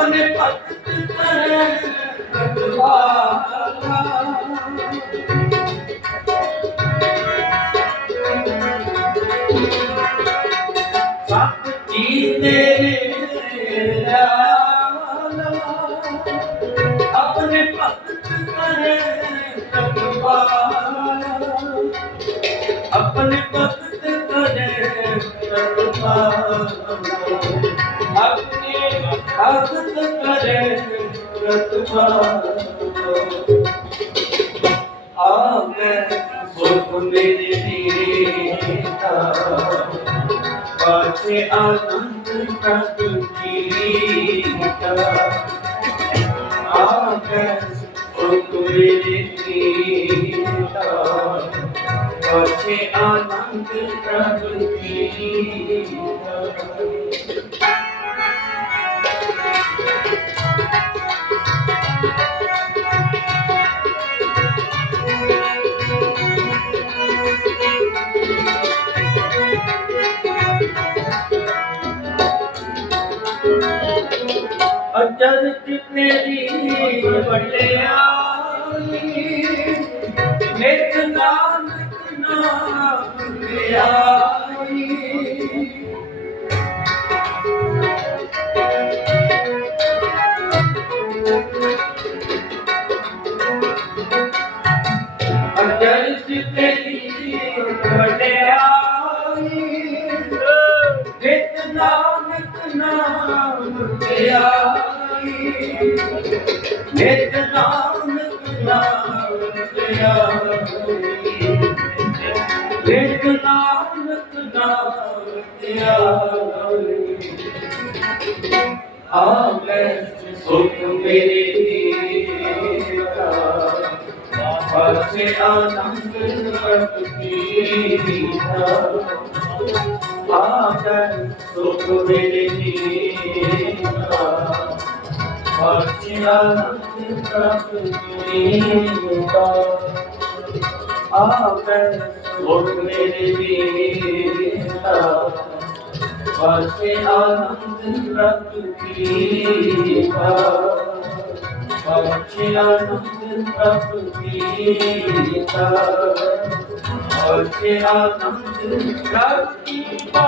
ਆਪਣੇ ਭਗਤ ਕਰੇ ਰਖਵਾਲਾ ਸਤ ਜੀ ਤੇਰੇ ਲਾਲਾ ਆਪਣੇ ਭਗਤ ਕਰੇ ਰਖਵਾਲਾ ਆਪਣੇ ਭਗਤ ਕਰੇ ਰਖਵਾਲਾ ਆਪਣੇ ਭਗਤ ਕਰੇ ਰਖਵਾਲਾ ਆਵੇ ਸੁਖ ਮੇਰੇ ਦੀਤਾ ਪਾਛੇ ਆਨੰਦ ਪ੍ਰਭ ਕੀਤਾ ਆਵੇ ਸੁਖ ਮੇਰੇ ਦੀਤਾ ਪਾਛੇ ਆਨੰਦ ਪ੍ਰਭ ਕੀਤਾ? ਅਚਰਜ ਤੇਰੀ ਦੀ ਨਿਤ ਨਾਨਕ ਨਾਮ ਧਿਆਈ ਨਿਤ ਨਾਨਕ ਨਾਮ ਧਿਆਈ ਨਿਤ ਨਾਨਕ ਨਾਮ ਧਿਆਈ ਨਿਤ ਨਾਨਕ ਨਾਮ ਧਿਆਈ ਆਵੇ ਸੁਖ ਮੇਰੇ ਦੀਤਾ ਪਾਛੇ ਆਨੰਦ ਪ੍ਰਭ ਕੀਤਾ ਆਦਰ ਸੁਖ ਮੇਰੇ ਜੀਵਾ ਪਾਛੇ ਆਨੰਦ ਪ੍ਰਭ ਕੀਤਾ ਆਦਰ ਸੁਖ ਮੇਰੇ ਜੀਵਾ ਪਾਛੇ ਆਨੰਦ ਪ੍ਰਭ ਕੀਤਾ ਪਾਛੇ ਆਨੰਦ ਪ੍ਰਭ ਕੀਤਾ ਪਾਛੇ ਆਨੰਦ ਪ੍ਰਭ ਕੀਤਾ